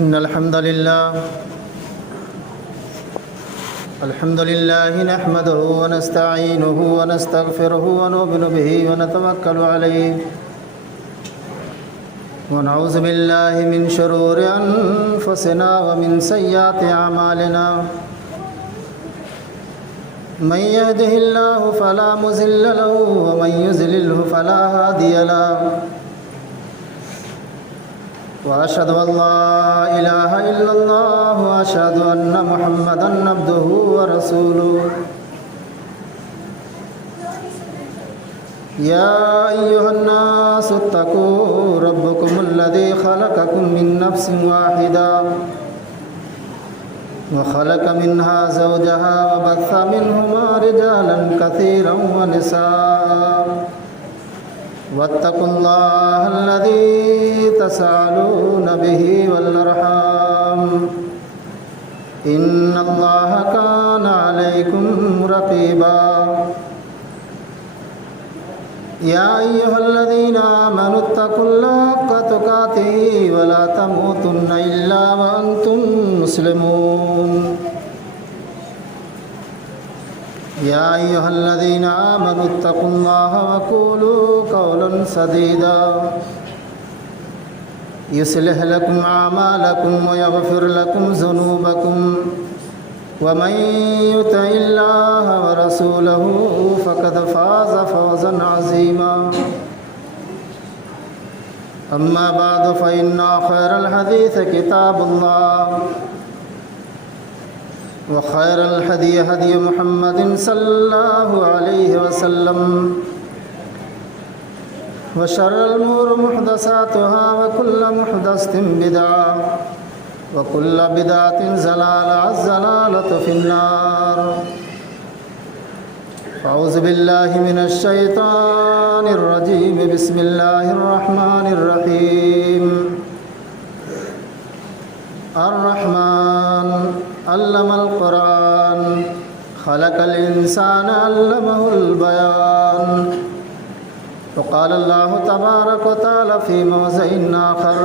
إن الحمد لله نحمده ونستعينه ونستغفره ونؤمن به ونتوكل عليه ونعوذ بالله من شرور أنفسنا ومن سيئات أعمالنا من يهده الله فلا مضل له ومن يضلل فلا هادي له وأشهد أن لا إله إلا الله وأشهد أن محمدًا عبده ورسوله يا أيها الناس اتقوا ربكم الذي خلقكم من نفس واحدة وخلق منها زوجها وبث منهما رجالا كثيرا ونساء واتقوا الله الذي تساءلون به والأرحام إن الله كان عليكم رقيبا يا أيها الذين آمنوا اتقوا الله حق تقاته ولا تموتن إلا وأنتم مسلمون يا أيها الذين آمنوا اتقوا الله وقولوا قولا سديدا يصلح لكم أعمالكم ويغفر لكم ذنوبكم ومن يطع الله ورسوله فقد فاز فوزا عظيما أما بعد فإن خير الحديث كتاب الله وخير الهدي هدي محمد صلى الله عليه وسلم وشر الأمور محدثاتها وكل محدثة بدعة وكل بدعة ضلالة الضلالة في النار أعوذ بالله من الشيطان الرجيم بسم الله الرحمن الرحيم الرحمن علم القرآن خلق الإنسان علمه البيان وقال الله تبارك وتعالى في موضع آخر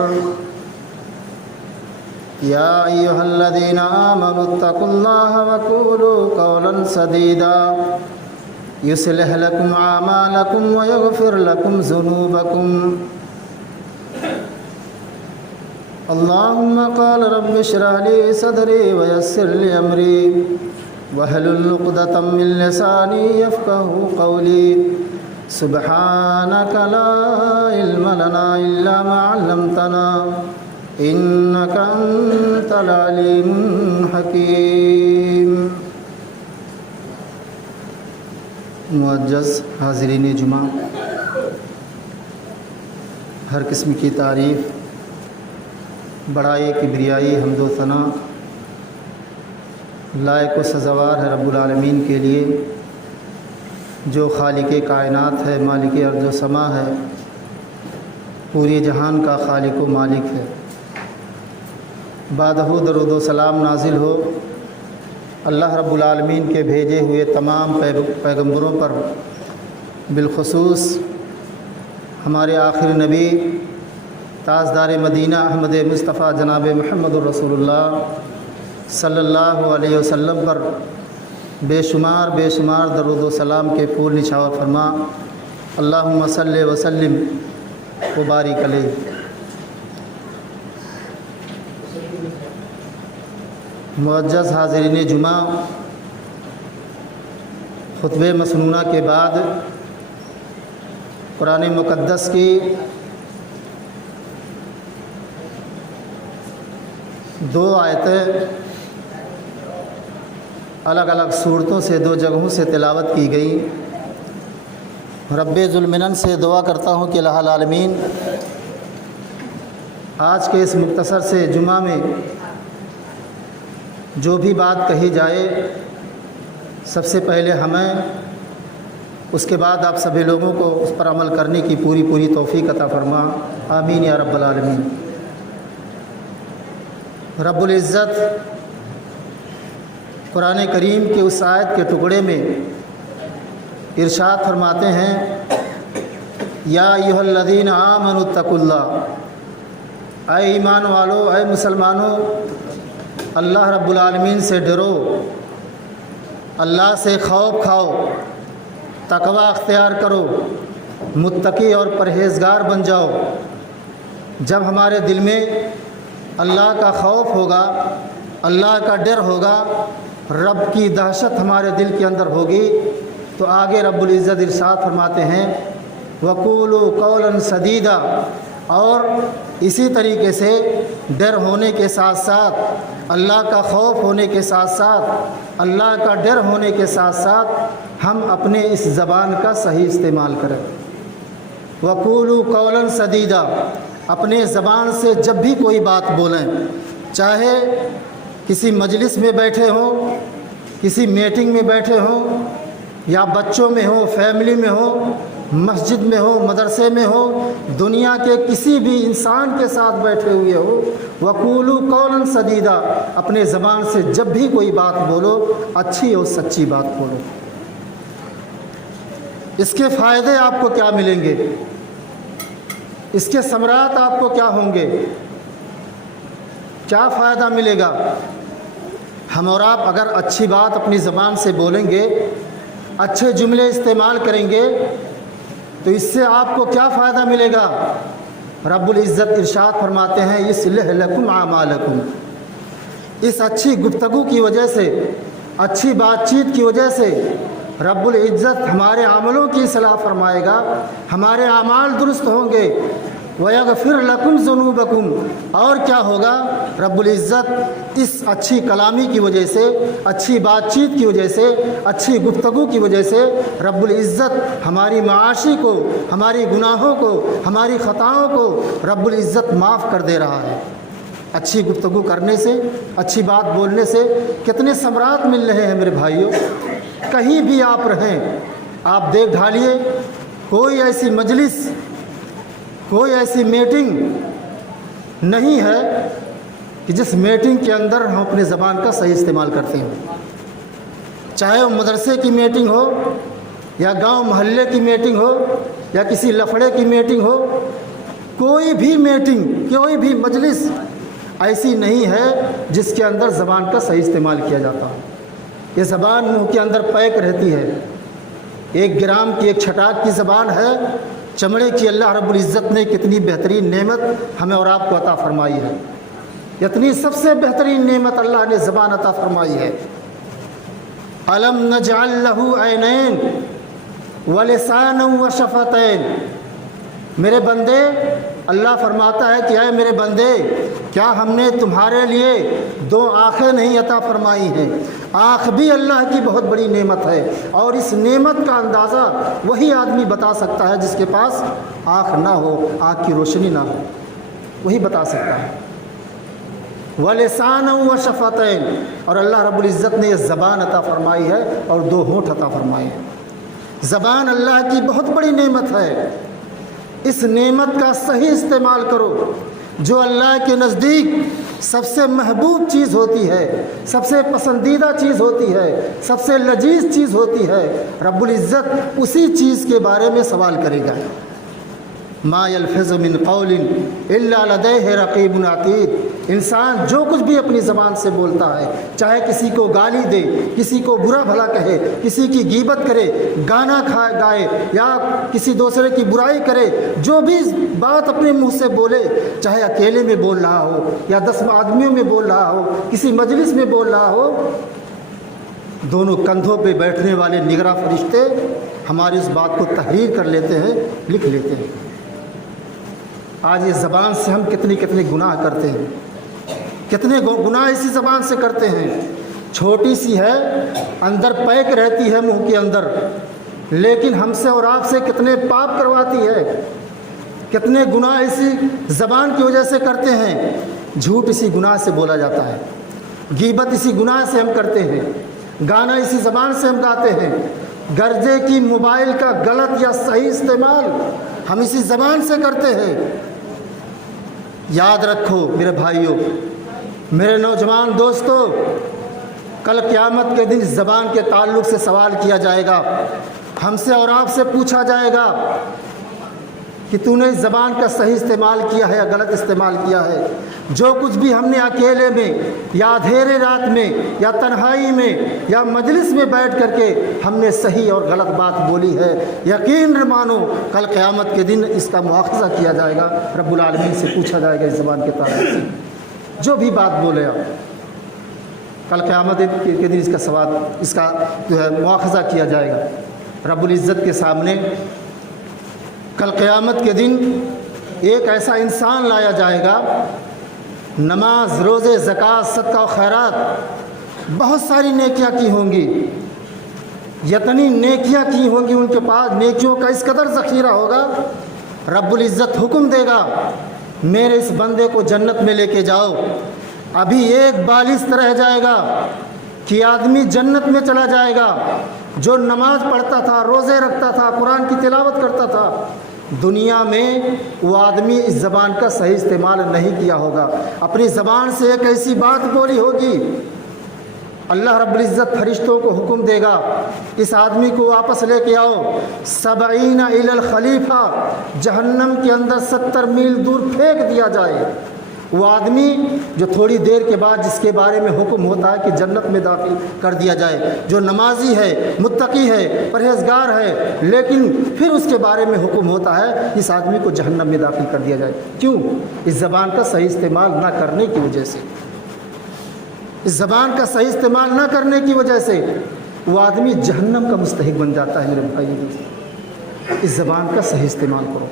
يا أيها الذين آمنوا اتقوا الله وقولوا قولا سديدا يصلح لكم أعمالكم ويغفر لكم ذنوبكم اللهم قال رب اشرح لي صدري ويسر لي أمري واحلل عقدة من لساني يفقهوا قولي سبحانك لا علم لنا إلا ما علمتنا إنك أنت العليم الحكيم معزز حاضرین جمعہ، ہر قسم کی تعریف، بڑائی، کبریائی، حمد و ثنا لائق و سزاوار ہے رب العالمین کے لیے، جو خالق کائنات ہے، مالک ارض و سما ہے، پورے جہان کا خالق و مالک ہے۔ بعدہ درود و سلام نازل ہو اللہ رب العالمین کے بھیجے ہوئے تمام پیغمبروں پر، بالخصوص ہمارے آخری نبی تاجدار مدینہ احمد مصطفیٰ جناب محمد الرسول اللہ صلی اللہ علیہ وسلم پر بے شمار درود و سلام کے پھول نچھاور فرما۔ اللہم صلی وسلم وبارک علیہ۔ معزز حاضرین جمعہ، خطبہ مسنونہ کے بعد قرآن مقدس کی دو آیتیں الگ الگ صورتوں سے، دو جگہوں سے تلاوت کی گئی۔ رب ذوالمنن سے دعا کرتا ہوں کہ الہ العالمین آج کے اس مختصر سے جمعہ میں جو بھی بات کہی جائے، سب سے پہلے ہمیں، اس کے بعد آپ سبھی لوگوں کو اس پر عمل کرنے کی پوری توفیق عطا فرما، آمین یا رب العالمین۔ رب العزت قرآن کریم کے اس آیت کے ٹکڑے میں ارشاد فرماتے ہیں، یا ایھا الذین آمنوا اتقوا اللہ، اے ایمان والو، اے مسلمانوں، اللہ رب العالمین سے ڈرو، اللہ سے خوف کھاؤ، تقوی اختیار کرو، متقی اور پرہیزگار بن جاؤ۔ جب ہمارے دل میں اللہ کا خوف ہوگا، اللہ کا ڈر ہوگا، رب کی دہشت ہمارے دل کے اندر ہوگی، تو آگے رب العزت ارشاد فرماتے ہیں وَقُولُوا قَوْلًا سَدِيدًا، اور اسی طریقے سے ڈر ہونے کے ساتھ ساتھ، اللہ کا خوف ہونے کے ساتھ ساتھ، اللہ کا ڈر ہونے کے ساتھ ساتھ ہم اپنے اس زبان کا صحیح استعمال کریں۔ وَقُولُوا قَوْلًا سَدِيدًا، اپنے زبان سے جب بھی کوئی بات بولیں، چاہے کسی مجلس میں بیٹھے ہوں، کسی میٹنگ میں بیٹھے ہوں، یا بچوں میں ہو، فیملی میں ہو، مسجد میں ہو، مدرسے میں ہو، دنیا کے کسی بھی انسان کے ساتھ بیٹھے ہوئے ہو، وَقُولُوا قَوْلًا سَدِيدًا، اپنے زبان سے جب بھی کوئی بات بولو، اچھی اور سچی بات بولو۔ اس کے فائدے آپ کو کیا ملیں گے؟ اس کے ثمرات آپ کو کیا ہوں گے؟ کیا فائدہ ملے گا؟ ہم اور آپ اگر اچھی بات اپنی زبان سے بولیں گے، اچھے جملے استعمال کریں گے، تو اس سے آپ کو کیا فائدہ ملے گا؟ رب العزت ارشاد فرماتے ہیں یصلح لکم اعمالکم، اس اچھی گفتگو کی وجہ سے، اچھی بات چیت کی وجہ سے رب العزت ہمارے عملوں کی اصلاح فرمائے گا، ہمارے اعمال درست ہوں گے، وَيَغْفِرْ لَكُمْ ذُنُوبَكُمْ، اور کیا ہوگا؟ رب العزت اس اچھی کلامی کی وجہ سے، اچھی بات چیت کی وجہ سے، اچھی گفتگو کی وجہ سے رب العزت ہماری معاشی کو، ہماری گناہوں کو، ہماری خطاؤں کو رب العزت معاف کر دے رہا ہے۔ اچھی گفتگو کرنے سے، اچھی بات بولنے سے کتنے ثمرات مل رہے ہیں میرے بھائیوں۔ کہیں بھی آپ رہیں، آپ دیکھ ڈھالیے، کوئی ایسی مجلس، کوئی ایسی میٹنگ نہیں ہے کہ جس میٹنگ کے اندر ہم اپنے زبان کا صحیح استعمال کرتے ہیں، چاہے وہ مدرسے کی میٹنگ ہو، یا گاؤں محلے کی میٹنگ ہو، یا کسی لفڑے کی میٹنگ ہو، کوئی بھی میٹنگ، کوئی بھی مجلس ایسی نہیں ہے جس کے اندر زبان کا صحیح استعمال کیا جاتا ہو۔ یہ زبان منہ کے اندر پیک رہتی ہے، 1 گرام کی 1 چھٹاک کی زبان ہے، چمڑے کی اللہ رب العزت نے کتنی بہترین نعمت ہمیں اور آپ کو عطا فرمائی ہے، اتنی سب سے بہترین نعمت اللہ نے زبان عطا فرمائی ہے۔ أَلَمْ نَجْعَلْ لَهُ عَيْنَيْنِ وَلِسَانًا وَشَفَتَيْنِ، میرے بندے، اللہ فرماتا ہے کہ اے میرے بندے، کیا ہم نے تمہارے لیے 2 آنکھیں نہیں عطا فرمائی ہیں؟ آنکھ بھی اللہ کی بہت بڑی نعمت ہے، اور اس نعمت کا اندازہ وہی آدمی بتا سکتا ہے جس کے پاس آنکھ نہ ہو، آنکھ کی روشنی نہ ہو، وہی بتا سکتا ہے۔ وَلِسَانًا وَشَفَتَيْنِ، اور اللہ رب العزت نے یہ زبان عطا فرمائی ہے اور 2 ہونٹ عطا فرمائے ہیں۔ زبان اللہ کی بہت بڑی نعمت ہے، اس نعمت کا صحیح استعمال کرو۔ جو اللہ کے نزدیک سب سے محبوب چیز ہوتی ہے، سب سے پسندیدہ چیز ہوتی ہے، سب سے لذیذ چیز ہوتی ہے، رب العزت اسی چیز کے بارے میں سوال کرے گا۔ ما یلفظ من قول الا لدیہ رقیب عتید، انسان جو کچھ بھی اپنی زبان سے بولتا ہے، چاہے کسی کو گالی دے، کسی کو برا بھلا کہے، کسی کی غیبت کرے، گانا گائے، یا کسی دوسرے کی برائی کرے، جو بھی بات اپنے منہ سے بولے، چاہے اکیلے میں بول رہا ہو یا 10 آدمیوں میں بول رہا ہو، کسی مجلس میں بول رہا ہو، دونوں کندھوں پہ بیٹھنے والے نگراں فرشتے ہماری اس بات کو تحریر کر لیتے ہیں، لکھ لیتے ہیں۔ آج اس زبان سے ہم کتنے گناہ کرتے ہیں، کتنے گناہ اسی زبان سے کرتے ہیں۔ چھوٹی سی ہے، اندر پیک رہتی ہے منہ کے اندر، لیکن ہم سے اور آپ سے کتنے پاپ کرواتی ہے، کتنے گناہ اسی زبان کی وجہ سے کرتے ہیں۔ جھوٹ اسی گناہ سے بولا جاتا ہے، غیبت اسی گناہ سے ہم کرتے ہیں، گانا اسی زبان سے ہم گاتے ہیں، گرجے کی موبائل کا غلط یا صحیح استعمال ہم اسی زبان سے کرتے ہیں۔ یاد رکھو میرے بھائیوں، میرے نوجوان دوستو، کل قیامت کے دن اس زبان کے تعلق سے سوال کیا جائے گا، ہم سے اور آپ سے پوچھا جائے گا کہ تو نے اس زبان کا صحیح استعمال کیا ہے یا غلط استعمال کیا ہے۔ جو کچھ بھی ہم نے اکیلے میں یا اندھیرے رات میں یا تنہائی میں یا مجلس میں بیٹھ کر کے ہم نے صحیح اور غلط بات بولی ہے، یقین مانو کل قیامت کے دن اس کا مواخذہ کیا جائے گا، رب العالمین سے پوچھا جائے گا اس زبان کے تعلق سے جو بھی بات بولے آپ، کل قیامت کے دن اس کا جو ہے مواخذہ کیا جائے گا رب العزت کے سامنے۔ کل قیامت کے دن ایک ایسا انسان لایا جائے گا، نماز، روزے، زکوٰۃ، صدقہ و خیرات، بہت ساری نیکیاں کی ہوں گی، یتنی نیکیاں کی ہوں گی، ان کے پاس نیکیوں کا اس قدر ذخیرہ ہوگا، رب العزت حکم دے گا میرے اس بندے کو جنت میں لے کے جاؤ۔ ابھی ایک بالشت رہ جائے گا کہ آدمی جنت میں چلا جائے گا، جو نماز پڑھتا تھا، روزے رکھتا تھا، قرآن کی تلاوت کرتا تھا، دنیا میں وہ آدمی اس زبان کا صحیح استعمال نہیں کیا ہوگا، اپنی زبان سے ایک ایسی بات بولی ہوگی، اللہ رب العزت فرشتوں کو حکم دے گا اس آدمی کو واپس لے کے آؤ، 70 الی الخلیفہ، جہنم کے اندر 70 میل دور پھینک دیا جائے۔ وہ آدمی جو تھوڑی دیر کے بعد جس کے بارے میں حکم ہوتا ہے کہ جنت میں داخل کر دیا جائے، جو نمازی ہے، متقی ہے، پرہیزگار ہے، لیکن پھر اس کے بارے میں حکم ہوتا ہے اس آدمی کو جہنم میں داخل کر دیا جائے۔ کیوں؟ اس زبان کا صحیح استعمال نہ کرنے کی وجہ سے، اس زبان کا صحیح استعمال نہ کرنے کی وجہ سے وہ آدمی جہنم کا مستحق بن جاتا ہے۔ میرے بھائی، اس زبان کا صحیح استعمال کرو،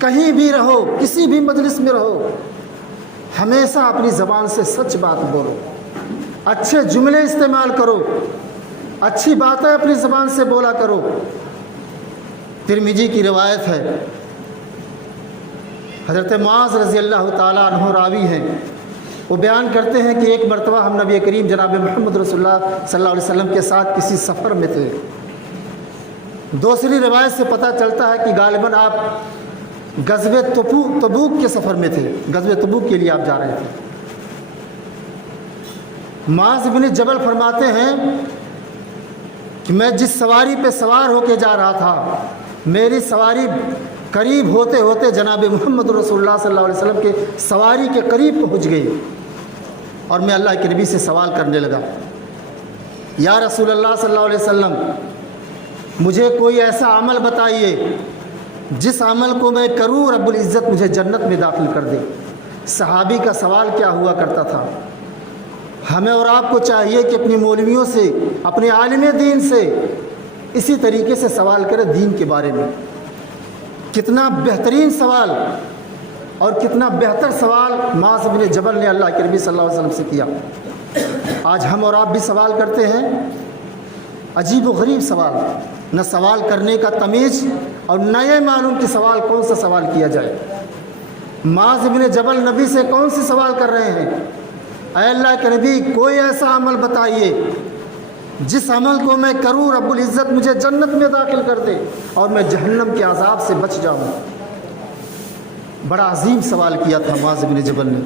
کہیں بھی رہو، کسی بھی مجلس میں رہو، ہمیشہ اپنی زبان سے سچ بات بولو، اچھے جملے استعمال کرو، اچھی باتیں اپنی زبان سے بولا کرو۔ ترمذی کی روایت ہے، حضرت معاذ رضی اللہ تعالیٰ عنہ راوی ہیں، وہ بیان کرتے ہیں کہ ایک مرتبہ ہم نبی کریم جناب محمد رسول اللہ صلی اللہ علیہ وسلم کے ساتھ کسی سفر میں تھے۔ دوسری روایت سے پتہ چلتا ہے کہ غالباً آپ غزوہ تبوک کے سفر میں تھے، غزوہ تبوک کے لیے آپ جا رہے تھے۔ معاذ بن جبل فرماتے ہیں کہ میں جس سواری پہ سوار ہو کے جا رہا تھا، میری سواری قریب ہوتے ہوتے جناب محمد رسول اللہ صلی اللہ علیہ وسلم کے سواری کے قریب پہنچ گئی، اور میں اللہ کے نبی سے سوال کرنے لگا، یا رسول اللہ صلی اللہ علیہ وسلم، مجھے کوئی ایسا عمل بتائیے جس عمل کو میں کروں رب العزت مجھے جنت میں داخل کر دے۔ صحابی کا سوال کیا ہوا کرتا تھا؟ ہمیں اور آپ کو چاہیے کہ اپنی مولویوں سے، اپنے عالم دین سے اسی طریقے سے سوال کرے دین کے بارے میں۔ کتنا بہترین سوال اور کتنا بہتر سوال معاذ بن جبل نے اللہ کے نبی صلی اللہ علیہ وسلم سے کیا۔ آج ہم اور آپ بھی سوال کرتے ہیں، عجیب و غریب سوال، نہ سوال کرنے کا تمیز اور نہ یہ معلوم کہ سوال کون سا سوال کیا جائے۔ معاذ بن جبل نبی سے کون سے سوال کر رہے ہیں؟ اے اللہ کے نبی، کوئی ایسا عمل بتائیے جس عمل کو میں کروں رب العزت مجھے جنت میں داخل کر دے اور میں جہنم کے عذاب سے بچ جاؤں۔ بڑا عظیم سوال کیا تھا معاذ بن جبل نے۔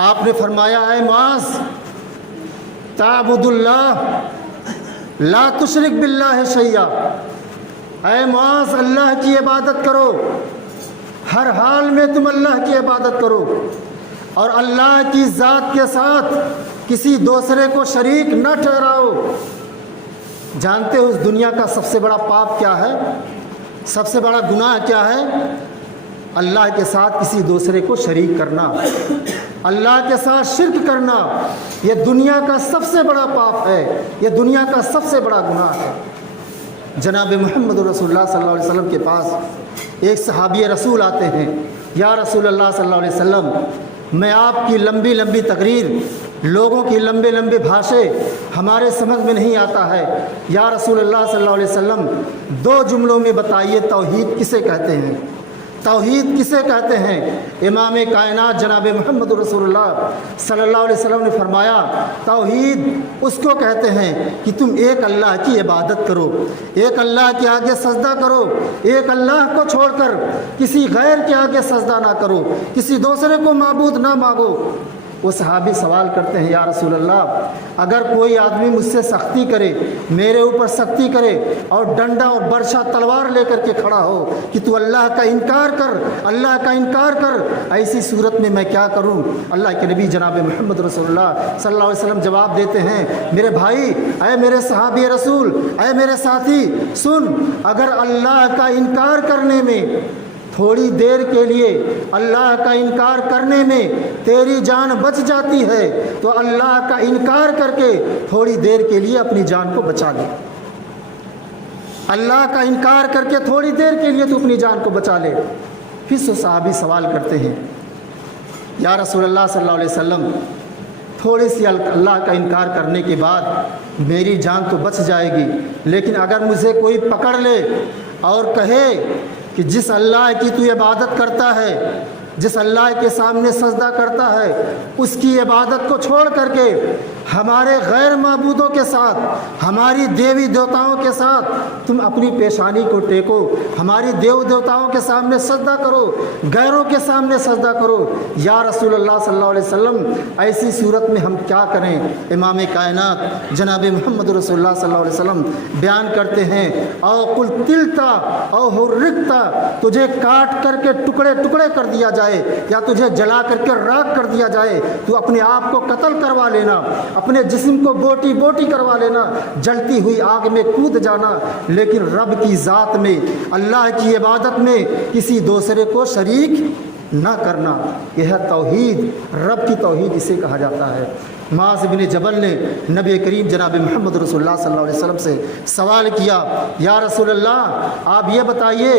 آپ نے فرمایا، اے معاذ، تعبد اللہ لا تشرک باللہ شیئا، اے معاذ اللہ کی عبادت کرو، ہر حال میں تم اللہ کی عبادت کرو اور اللہ کی ذات کے ساتھ کسی دوسرے کو شریک نہ ٹھہراؤ۔ جانتے ہو اس دنیا کا سب سے بڑا پاپ کیا ہے؟ سب سے بڑا گناہ کیا ہے؟ اللہ کے ساتھ کسی دوسرے کو شریک کرنا، اللہ کے ساتھ شرک کرنا، یہ دنیا کا سب سے بڑا پاپ ہے، یہ دنیا کا سب سے بڑا گناہ ہے۔ جناب محمد رسول اللہ صلی اللہ علیہ وسلم کے پاس ایک صحابی رسول آتے ہیں، یا رسول اللہ صلی اللہ علیہ وسلم، میں آپ کی لمبی لمبی تقریر، لوگوں کی لمبے لمبے بھاشے ہمارے سمجھ میں نہیں آتا ہے، یا رسول اللہ صلی اللہ علیہ وسلم 2 جملوں میں بتائیے توحید کسے کہتے ہیں؟ توحید کسے کہتے ہیں؟ امام کائنات جناب محمد رسول اللہ صلی اللہ علیہ وسلم نے فرمایا، توحید اس کو کہتے ہیں کہ تم ایک اللہ کی عبادت کرو، ایک اللہ کے آگے سجدہ کرو، ایک اللہ کو چھوڑ کر کسی غیر کے آگے سجدہ نہ کرو، کسی دوسرے کو معبود نہ مانگو۔ وہ صحابی سوال کرتے ہیں یا رسول اللہ اگر کوئی آدمی مجھ سے سختی کرے، میرے اوپر سختی کرے اور ڈنڈا اور برچھا تلوار لے کر کے کھڑا ہو کہ تو اللہ کا انکار کر، اللہ کا انکار کر، ایسی صورت میں میں کیا کروں؟ اللہ کے نبی جناب محمد رسول اللہ صلی اللہ علیہ وسلم جواب دیتے ہیں میرے بھائی، اے میرے صحابی رسول، اے میرے ساتھی، سن، اگر اللہ کا انکار کرنے میں تھوڑی دیر کے لیے اللہ کا انکار کرنے میں تیری جان بچ جاتی ہے تو اللہ کا انکار کر کے تھوڑی دیر کے لیے اپنی جان کو بچا لے۔ اللہ کا انکار کر کے تھوڑی دیر کے لیے تو اپنی جان کو بچا لے۔ پھر سے صحابی سوال کرتے ہیں یا رسول اللہ صلی اللہ علیہ وسلم تھوڑی سی اللہ کا انکار کرنے کے بعد میری جان تو بچ جائے گی، لیکن اگر مجھے کوئی پکڑ لے اور کہے کہ جس اللہ کی تو عبادت کرتا ہے، جس اللہ کے سامنے سجدہ کرتا ہے، اس کی عبادت کو چھوڑ کر کے ہمارے غیر معبودوں کے ساتھ، ہماری دیوی دیوتاؤں کے ساتھ تم اپنی پیشانی کو ٹیکو، ہماری دیو دیوتاؤں کے سامنے سجدہ کرو، غیروں کے سامنے سجدہ کرو، یا رسول اللہ صلی اللہ علیہ وسلم ایسی صورت میں ہم کیا کریں؟ امام کائنات جناب محمد رسول اللہ صلی اللہ علیہ وسلم بیان کرتے ہیں او قتلتا او حرقتا، تجھے کاٹ کر کے ٹکڑے ٹکڑے کر دیا جائے یا تجھے جلا کر کے راکھ کر دیا جائے، تو اپنے آپ کو قتل کروا لینا، اپنے جسم کو بوٹی بوٹی کروا لینا، جلتی ہوئی آگ میں کود جانا، لیکن رب کی ذات میں، اللہ کی عبادت میں کسی دوسرے کو شریک نہ کرنا۔ یہ ہے توحید، رب کی توحید اسے کہا جاتا ہے۔ معاذ بن جبل نے نبی کریم جناب محمد رسول اللہ صلی اللہ علیہ وسلم سے سوال کیا یا رسول اللہ آپ یہ بتائیے،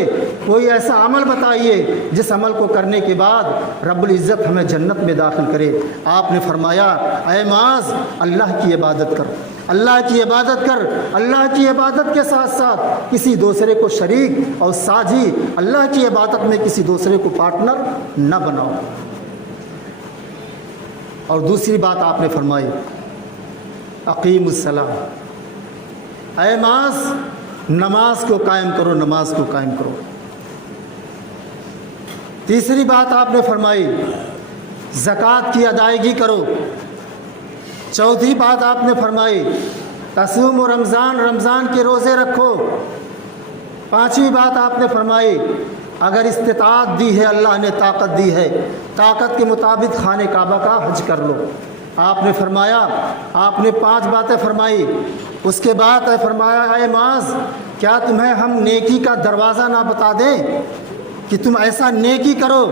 کوئی ایسا عمل بتائیے جس عمل کو کرنے کے بعد رب العزت ہمیں جنت میں داخل کرے۔ آپ نے فرمایا اے معاذ اللہ کی عبادت کر، اللہ کی عبادت کر، اللہ کی عبادت کے ساتھ ساتھ کسی دوسرے کو شریک اور ساجی، اللہ کی عبادت میں کسی دوسرے کو پارٹنر نہ بناؤ۔ اور دوسری بات آپ نے فرمائی اقیم الصلاۃ، اے معاذ نماز کو قائم کرو، نماز کو قائم کرو۔ تیسری بات آپ نے فرمائی زکوٰۃ کی ادائیگی کرو۔ چوتھی بات آپ نے فرمائی تصوم و رمضان، رمضان کے روزے رکھو۔ پانچویں بات آپ نے فرمائی اگر استطاعت دی ہے، اللہ نے طاقت دی ہے، طاقت کے مطابق خانہ کعبہ کا حج کر لو۔ آپ نے فرمایا، آپ نے 5 باتیں فرمائی۔ اس کے بعد فرمایا اے معاذ کیا تمہیں ہم نیکی کا دروازہ نہ بتا دیں کہ تم ایسا نیکی کرو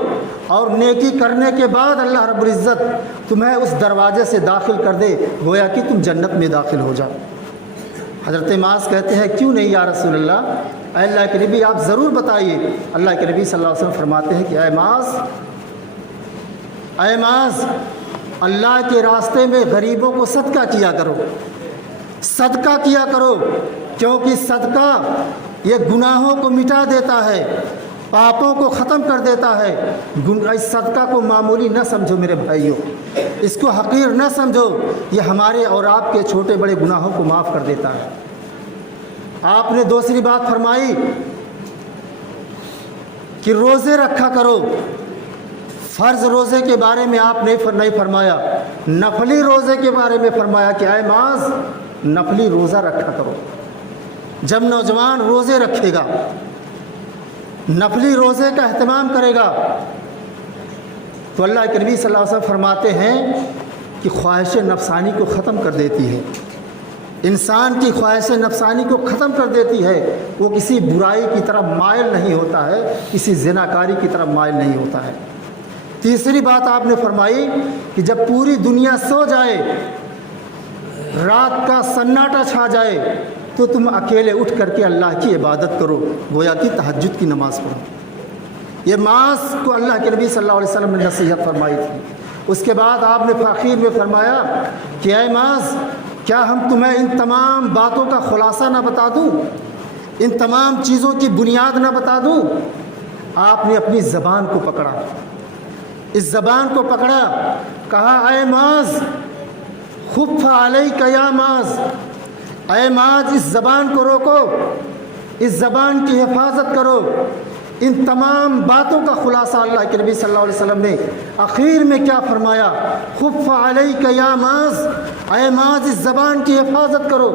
اور نیکی کرنے کے بعد اللہ رب العزت تمہیں اس دروازے سے داخل کر دے، گویا کہ تم جنت میں داخل ہو جاؤ۔ حضرت معاذ کہتے ہیں کیوں نہیں یا رسول اللہ، اے اللہ کے نبی آپ ضرور بتائیے۔ اللہ کے نبی صلی اللہ علیہ وسلم فرماتے ہیں کہ اے معاذ اللہ کے راستے میں غریبوں کو صدقہ کیا کرو، صدقہ کیا کرو، کیونکہ صدقہ یہ گناہوں کو مٹا دیتا ہے، پاپوں کو ختم کر دیتا ہے۔ اس صدقہ کو معمولی نہ سمجھو میرے بھائیوں، اس کو حقیر نہ سمجھو، یہ ہمارے اور آپ کے چھوٹے بڑے گناہوں کو معاف کر دیتا ہے۔ آپ نے دوسری بات فرمائی کہ روزے رکھا کرو۔ فرض روزے کے بارے میں آپ نے نہیں فرمایا، نفلی روزے کے بارے میں فرمایا کہ اے معاذ نفلی روزہ رکھا کرو۔ جب نوجوان روزے رکھے گا، نفلی روزے کا اہتمام کرے گا، تو اللہ کے نبی صلی اللہ علیہ وسلم فرماتے ہیں کہ خواہش نفسانی کو ختم کر دیتی ہے، انسان کی خواہش نفسانی کو ختم کر دیتی ہے، وہ کسی برائی کی طرف مائل نہیں ہوتا ہے، کسی زناکاری کی طرف مائل نہیں ہوتا ہے۔ تیسری بات آپ نے فرمائی کہ جب پوری دنیا سو جائے، رات کا سناٹا چھا جائے، تو تم اکیلے اٹھ کر کے اللہ کی عبادت کرو، گویا کہ تہجد کی نماز پڑھو۔ یہ معاذ کو اللہ کے نبی صلی اللہ علیہ وسلم نے نصیحت فرمائی تھی۔ اس کے بعد آپ نے آخر میں فرمایا کہ اے معاذ کیا ہم تمہیں ان تمام باتوں کا خلاصہ نہ بتا دوں، ان تمام چیزوں کی بنیاد نہ بتا دوں؟ آپ نے اپنی زبان کو پکڑا، اس زبان کو پکڑا، کہا اے معاذ خف علیک یا معاذ، اے معاذ اس زبان کو روکو، اس زبان کی حفاظت کرو، ان تمام باتوں کا خلاصہ اللہ کے نبی صلی اللہ علیہ وسلم نے آخر میں کیا فرمایا؟ خف علیک یا معاذ، اے معاذ اس زبان کی حفاظت کرو۔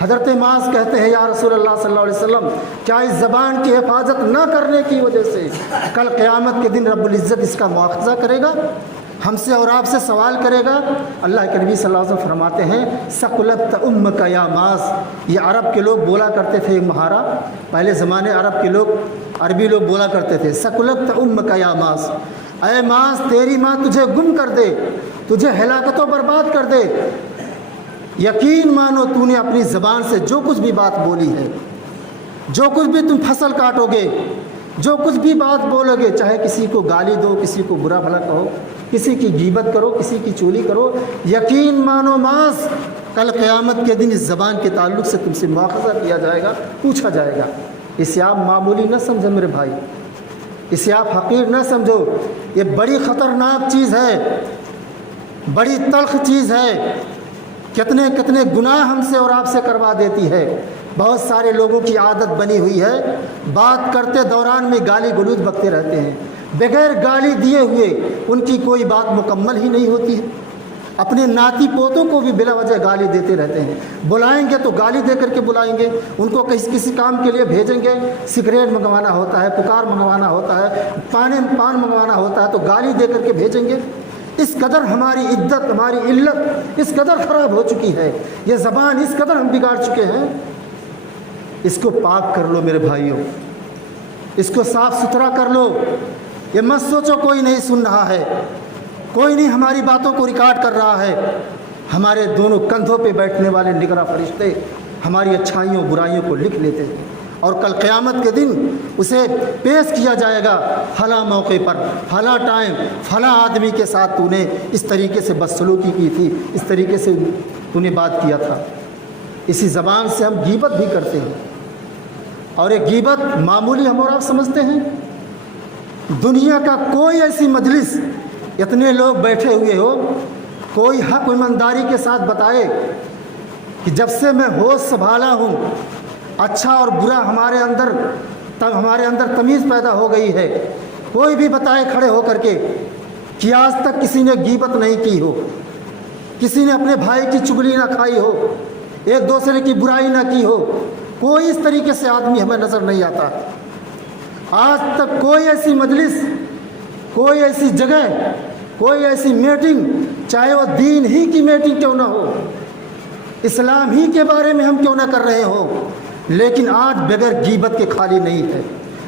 حضرت معاذ کہتے ہیں یا رسول اللہ صلی اللہ علیہ وسلم، کیا اس زبان کی حفاظت نہ کرنے کی وجہ سے کل قیامت کے دن رب العزت اس کا مواخذہ کرے گا، ہم سے اور آپ سے سوال کرے گا؟ اللہ کے نبی صلی اللہ علیہ وسلم فرماتے ہیں ثقلت امک یا معاذ، یہ عرب کے لوگ بولا کرتے تھے، محارہ پہلے زمانے عرب کے لوگ، عربی لوگ بولا کرتے تھے ثقلت امک یا معاذ، اے معاذ تیری ماں تجھے گم کر دے، تجھے ہلاکت و برباد کر دے۔ یقین مانو تو نے اپنی زبان سے جو کچھ بھی بات بولی ہے، جو کچھ بھی تم فصل کاٹو گے، جو کچھ بھی بات بولو گے، چاہے کسی کو گالی دو، کسی کو برا بھلا کہو، کسی کی غیبت کرو، کسی کی چولی کرو، یقین مانو معاذ کل قیامت کے دن اس زبان کے تعلق سے تم سے مواخذہ کیا جائے گا، پوچھا جائے گا۔ اسے آپ معمولی نہ سمجھو میرے بھائی، اسے آپ حقیر نہ سمجھو، یہ بڑی خطرناک چیز ہے، بڑی تلخ چیز ہے، کتنے کتنے گناہ ہم سے اور آپ سے کروا دیتی ہے۔ بہت سارے لوگوں کی عادت بنی ہوئی ہے، بات کرتے دوران میں گالی گلوچ بکتے رہتے ہیں، بغیر گالی دیے ہوئے ان کی کوئی بات مکمل ہی نہیں ہوتی ہے، اپنے ناتی پوتوں کو بھی بلا وجہ گالی دیتے رہتے ہیں، بلائیں گے تو گالی دے کر کے بلائیں گے، ان کو کسی کام کے لیے بھیجیں گے، سگریٹ منگوانا ہوتا ہے، پکار منگوانا ہوتا ہے، پان منگوانا ہوتا ہے تو گالی دے کر کے بھیجیں گے۔ اس قدر ہماری عدت، ہماری علت اس قدر خراب ہو چکی ہے، یہ زبان اس قدر ہم بگاڑ چکے ہیں، اس کو پاک کر لو میرے بھائیوں، اس کو صاف ستھرا کر لو۔ یہ مت سوچو کوئی نہیں سن رہا ہے، کوئی نہیں ہماری باتوں کو ریکارڈ کر رہا ہے، ہمارے دونوں کندھوں پہ بیٹھنے والے نگراں فرشتے ہماری اچھائیوں برائیوں کو لکھ لیتے ہیں، اور کل قیامت کے دن اسے پیش کیا جائے گا، فلاں موقع پر، فلاں ٹائم، فلاں آدمی کے ساتھ تو نے اس طریقے سے بدسلوکی کی تھی، اس طریقے سے تو نے بات کیا تھا۔ اسی زبان سے ہم غیبت بھی کرتے ہیں، اور یہ غیبت معمولی ہم اور آپ سمجھتے ہیں۔ دنیا کا کوئی ایسی مجلس، اتنے لوگ بیٹھے ہوئے ہو، کوئی حق ایمانداری کے ساتھ بتائے کہ جب سے میں ہوش سنبھالا ہوں، اچھا اور برا ہمارے اندر تمیز پیدا ہو گئی ہے، کوئی بھی بتائے کھڑے ہو کر کے کہ آج تک کسی نے غیبت نہیں کی ہو، کسی نے اپنے بھائی کی چگلی نہ کھائی ہو، ایک دوسرے کی برائی نہ کی ہو، کوئی اس طریقے سے آدمی ہمیں نظر نہیں آتا۔ آج تک کوئی ایسی مجلس، کوئی ایسی جگہ، کوئی ایسی میٹنگ، چاہے وہ دین ہی کی میٹنگ کیوں نہ ہو، اسلام ہی کے بارے میں ہم کیوں نہ کر رہے ہوں، لیکن آج بغیر غیبت کے خالی نہیں ہے،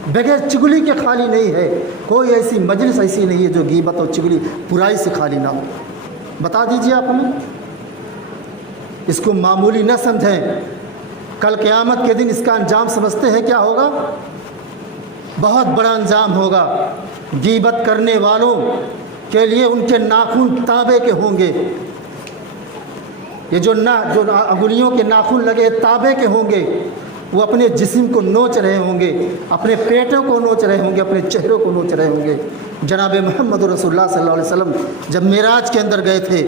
بغیر چگلی کے خالی نہیں ہے، کوئی ایسی مجلس ایسی نہیں ہے جو غیبت اور چگلی برائی سے خالی نہ ہو۔ بتا دیجیے آپ ہمیں، اس کو معمولی نہ سمجھیں، کل قیامت کے دن اس کا انجام سمجھتے ہیں کیا ہوگا؟ بہت بڑا انجام ہوگا۔ غیبت کرنے والوں کے لیے ان کے ناخن تانبے کے ہوں گے، یہ جو انگلیوں کے ناخن لگے تانبے کے ہوں گے، وہ اپنے جسم کو نوچ رہے ہوں گے، اپنے پیٹوں کو نوچ رہے ہوں گے، اپنے چہروں کو نوچ رہے ہوں گے۔ جناب محمد رسول اللہ صلی اللہ علیہ وسلم جب معراج کے اندر گئے تھے،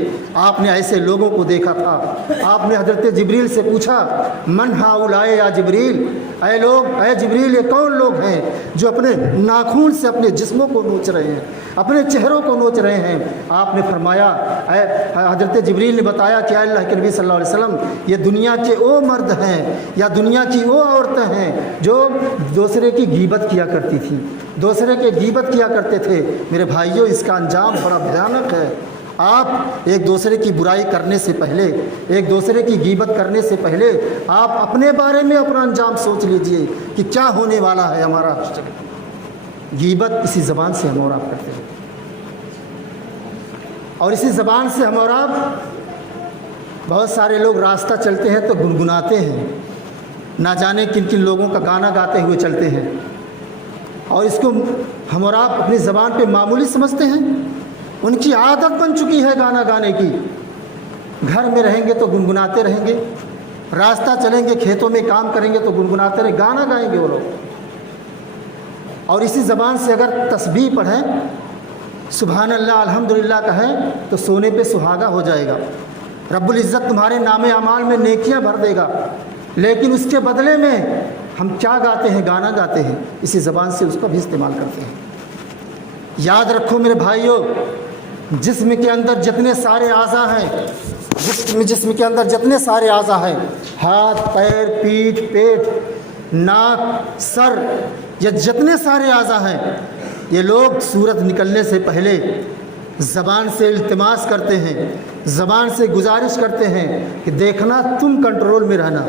آپ نے ایسے لوگوں کو دیکھا تھا، آپ نے حضرت جبریل سے پوچھا من ہؤلاء یا جبریل، اے لوگ، اے جبریل یہ کون لوگ ہیں جو اپنے ناخون سے اپنے جسموں کو نوچ رہے ہیں، اپنے چہروں کو نوچ رہے ہیں؟ آپ نے فرمایا، حضرت جبریل نے بتایا کہ اے اللہ کے نبی صلی اللہ علیہ وسلم، یہ دنیا کے وہ مرد ہیں یا دنیا کی وہ عورتیں ہیں جو دوسرے کی غیبت کیا کرتی تھی، دوسرے کے غیبت کیا کرتے تھے۔ میرے بھائیوں، اس کا انجام بڑا بھیانک ہے۔ آپ ایک دوسرے کی برائی کرنے سے پہلے، ایک دوسرے کی غیبت کرنے سے پہلے آپ اپنے بارے میں اپنا انجام سوچ لیجئے کہ کیا ہونے والا ہے ہمارا۔ غیبت اسی زبان سے ہم اور آپ کرتے ہیں، اور اسی زبان سے ہم اور آپ، بہت سارے لوگ راستہ چلتے ہیں تو گنگناتے ہیں، نہ جانے کن کن لوگوں کا گانا گاتے ہوئے چلتے ہیں، اور اس کو ہم اور آپ اپنی زبان پہ معمولی سمجھتے ہیں۔ ان کی عادت بن چکی ہے گانا گانے کی، گھر میں رہیں گے تو گنگناتے رہیں گے، راستہ چلیں گے، کھیتوں میں کام کریں گے تو گنگناتے رہیں، گانا گائیں گے وہ لوگ۔ اور اسی زبان سے اگر تسبیح پڑھیں، سبحان اللہ الحمدللہ کہیں، تو سونے پہ سہاگا ہو جائے گا، رب العزت تمہارے نام اعمال میں نیکیاں بھر دے گا، لیکن اس کے بدلے میں ہم کیا گاتے ہیں، گانا گاتے ہیں، اسی زبان سے اس کا بھی استعمال کرتے ہیں۔ یاد رکھو میرے بھائیوں، جسم کے اندر جتنے سارے اعضاء ہیں، جسم کے اندر جتنے سارے اعضاء ہیں، ہاتھ، پیر، پیٹھ، پیٹ، ناک، سر، یہ جتنے سارے اعضاء ہیں، یہ لوگ صورت نکلنے سے پہلے زبان سے التماس کرتے ہیں، زبان سے گزارش کرتے ہیں کہ دیکھنا تم کنٹرول میں رہنا،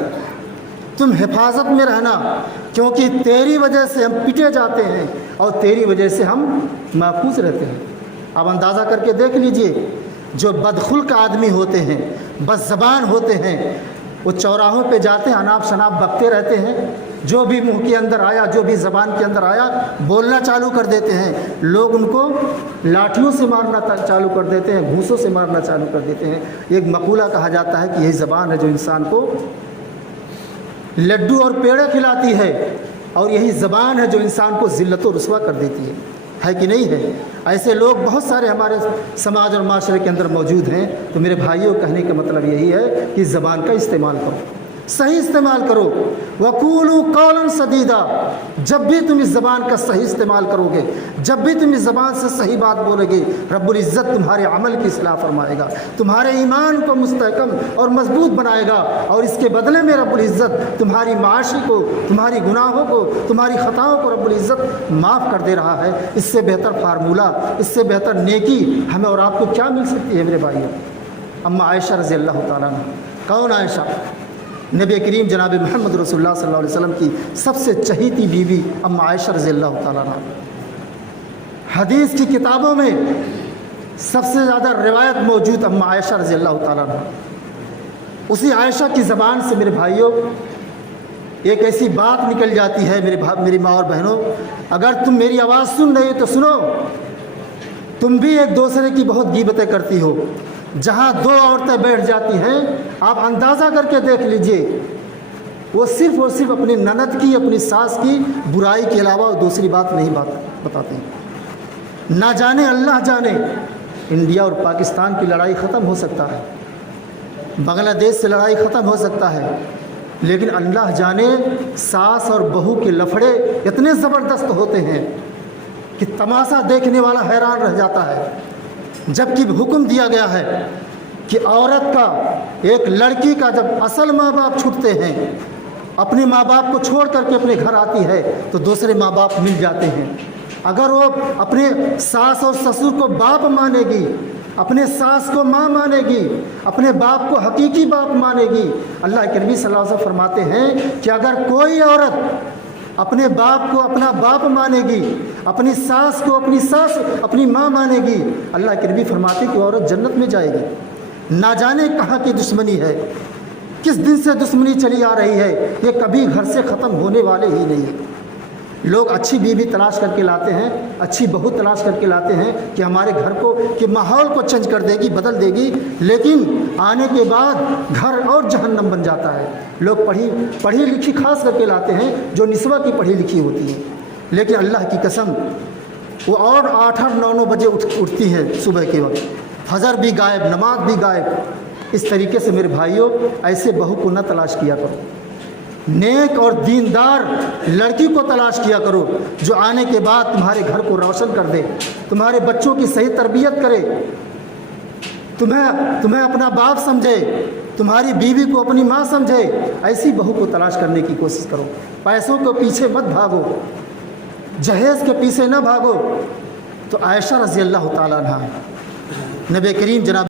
تم حفاظت میں رہنا، کیونکہ تیری وجہ سے ہم پٹے جاتے ہیں اور تیری وجہ سے ہم محفوظ رہتے ہیں۔ اب اندازہ کر کے دیکھ لیجئے، جو بدخلق آدمی ہوتے ہیں، بد زبان ہوتے ہیں، وہ چوراہوں پہ جاتے ہیں، اناپ شناپ بکتے رہتے ہیں، جو بھی منہ کے اندر آیا، جو بھی زبان کے اندر آیا بولنا چالو کر دیتے ہیں۔ لوگ ان کو لاٹھیوں سے مارنا چالو کر دیتے ہیں، گھوسوں سے مارنا چالو کر دیتے ہیں۔ ایک مقولہ کہا جاتا ہے کہ یہی زبان ہے جو انسان کو لڈو اور پیڑے کھلاتی ہے، اور یہی زبان ہے جو انسان کو ذلت و رسوا کر دیتی ہے کہ نہیں ہے؟ ایسے لوگ بہت سارے ہمارے سماج اور معاشرے کے اندر موجود ہیں۔ تو میرے بھائیوں، کہنے کا مطلب یہی ہے کہ زبان کا استعمال کرو، صحیح استعمال کرو۔ وَقُولُوا قَوْلًا سَدِيدًا، جب بھی تم اس زبان کا صحیح استعمال کرو گے، جب بھی تم اس زبان سے صحیح بات بولو گے، رب العزت تمہارے عمل کی اصلاح فرمائے گا، تمہارے ایمان کو مستحکم اور مضبوط بنائے گا، اور اس کے بدلے میں رب العزت تمہاری معاشی کو، تمہاری گناہوں کو، تمہاری خطاؤں کو رب العزت معاف کر دے رہا ہے۔ اس سے بہتر فارمولہ، اس سے بہتر نیکی ہمیں اور آپ کو کیا مل سکتی ہے میرے بھائیوں؟ اما عائشہ رضی اللہ تعالیٰ عنہ، کون عائشہ؟ نبی کریم جناب محمد رسول اللہ صلی اللہ علیہ وسلم کی سب سے چہیتی بیوی اما عائشہ رضی اللہ تعالیٰ عنہ۔ حدیث کی کتابوں میں سب سے زیادہ روایت موجود اما عائشہ رضی اللہ تعالیٰ عنہ۔ اسی عائشہ کی زبان سے میرے بھائیوں ایک ایسی بات نکل جاتی ہے، میری ماں اور بہنوں، اگر تم میری آواز سن رہے ہو تو سنو، تم بھی ایک دوسرے کی بہت غیبتیں کرتی ہو۔ جہاں دو عورتیں بیٹھ جاتی ہیں، آپ اندازہ کر کے دیکھ لیجئے، وہ صرف اور صرف اپنی نند کی، اپنی ساس کی برائی کے علاوہ دوسری بات نہیں بتاتے ہیں۔ نہ جانے، اللہ جانے، انڈیا اور پاکستان کی لڑائی ختم ہو سکتا ہے، بنگلہ دیش سے لڑائی ختم ہو سکتا ہے، لیکن اللہ جانے ساس اور بہو کے لفڑے اتنے زبردست ہوتے ہیں کہ تماشا دیکھنے والا حیران رہ جاتا ہے۔ جبکہ حکم دیا گیا ہے کہ عورت کا، ایک لڑکی کا جب اصل ماں باپ چھوٹتے ہیں، اپنے ماں باپ کو چھوڑ کر کے اپنے گھر آتی ہے تو دوسرے ماں باپ مل جاتے ہیں۔ اگر وہ اپنے ساس اور سسر کو باپ مانے گی، اپنے ساس کو ماں مانے گی، اپنے باپ کو حقیقی باپ مانے گی، اللہ کے نبی صلی اللہ علیہ وسلم فرماتے ہیں کہ اگر کوئی عورت اپنے باپ کو اپنا باپ مانے گی، اپنی ساس کو اپنی ساس اپنی ماں مانے گی، اللہ کے نبی فرماتے ہیں کہ عورت جنت میں جائے گی۔ نہ جانے کہاں کی دشمنی ہے، کس دن سے دشمنی چلی آ رہی ہے، یہ کبھی گھر سے ختم ہونے والے ہی نہیں ہیں۔ لوگ اچھی بیوی تلاش کر کے لاتے ہیں، اچھی بہو تلاش کر کے لاتے ہیں کہ ہمارے گھر کو، کہ ماحول کو چینج کر دے گی، بدل دے گی، لیکن آنے کے بعد گھر اور جہنم بن جاتا ہے۔ لوگ پڑھی لکھی خاص کر کے لاتے ہیں، جو نسوہ کی پڑھی لکھی ہوتی ہے، لیکن اللہ کی قسم وہ اور 8-9 بجے اٹھتی ہے صبح کے وقت، فجر بھی غائب، نماز بھی غائب۔ اس طریقے سے میرے بھائیوں ایسے بہو کو نہ تلاش کیا کرو، نیک اور دیندار لڑکی کو تلاش کیا کرو، جو آنے کے بعد تمہارے گھر کو روشن کر دے، تمہارے بچوں کی صحیح تربیت کرے، تمہیں اپنا باپ سمجھے، تمہاری بیوی کو اپنی ماں سمجھے۔ ایسی بہو کو تلاش کرنے کی کوشش کرو، پیسوں کے پیچھے مت بھاگو، جہیز کے پیچھے نہ بھاگو۔ تو عائشہ رضی اللہ تعالیٰ عنہ، نبی کریم جناب